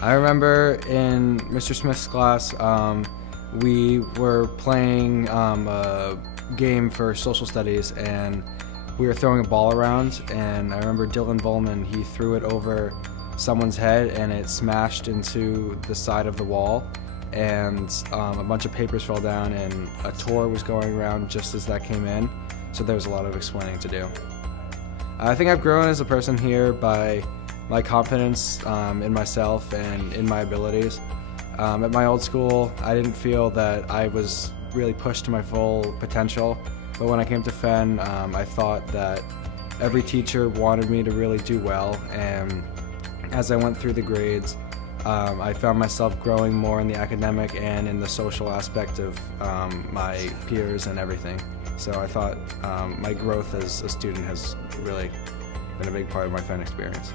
I remember in Mr. Smith's class, we were playing a game for social studies, and we were throwing a ball around, and I remember Dylan Volman, he threw it over someone's head and it smashed into the side of the wall, and a bunch of papers fell down and a tour was going around just as that came in, so there was a lot of explaining to do. I think I've grown as a person here by my confidence in myself and in my abilities. At my old school, I didn't feel that I was really pushed to my full potential, but when I came to Fenn, I thought that every teacher wanted me to really do well, and as I went through the grades, I found myself growing more in the academic and in the social aspect of my peers and everything. So I thought my growth as a student has really been a big part of my Fenn experience.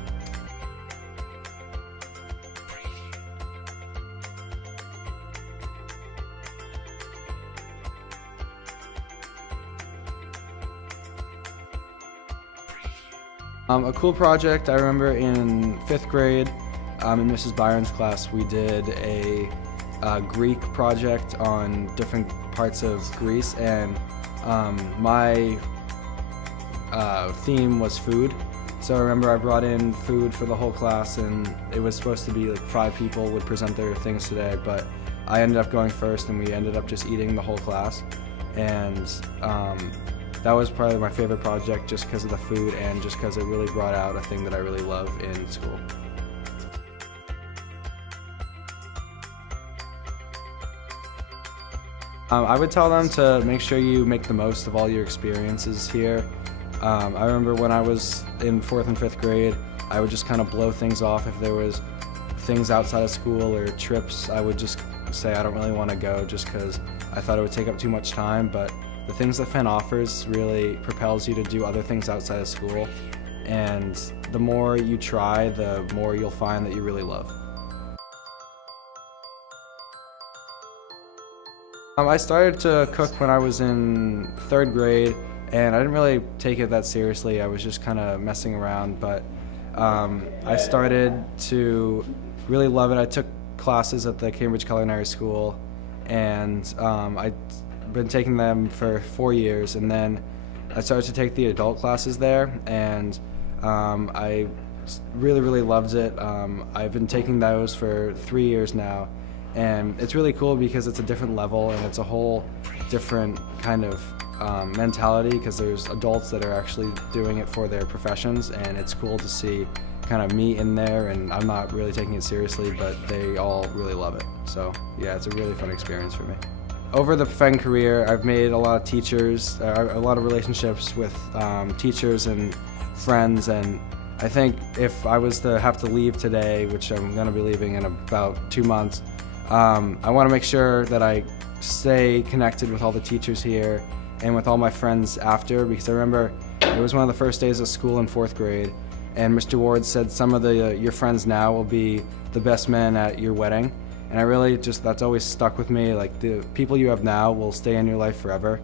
A cool project, I remember in 5th grade, in Mrs. Byron's class, we did a Greek project on different parts of Greece, and my theme was food. So I remember I brought in food for the whole class, and it was supposed to be like 5 people would present their things today, but I ended up going first, and we ended up just eating the whole class. And that was probably my favorite project just because of the food and just because it really brought out a thing that I really love in school. I would tell them to make sure you make the most of all your experiences here. I remember when I was in 4th and 5th grade, I would just kind of blow things off. If there was things outside of school or trips, I would just say I don't really want to go just because I thought it would take up too much time. But the things that Fenn offers really propels you to do other things outside of school, and the more you try, the more you'll find that you really love. I started to cook when I was in 3rd grade, and I didn't really take it that seriously. I was just kind of messing around, but I started to really love it. I took classes at the Cambridge Culinary School, and I've been taking them for 4 years, and then I started to take the adult classes there, and I really loved it. I've been taking those for 3 years now, and it's really cool because it's a different level and it's a whole different kind of mentality, because there's adults that are actually doing it for their professions, and it's cool to see kind of me in there, and I'm not really taking it seriously, but they all really love it. So yeah, it's a really fun experience for me. Over the Fenn career, I've made a lot of teachers, a lot of relationships with teachers and friends, and I think if I was to have to leave today, which I'm going to be leaving in about 2 months, I want to make sure that I stay connected with all the teachers here and with all my friends after, because I remember it was one of the first days of school in 4th grade, and Mr. Ward said some of your friends now will be the best men at your wedding. And I really that's always stuck with me, like the people you have now will stay in your life forever.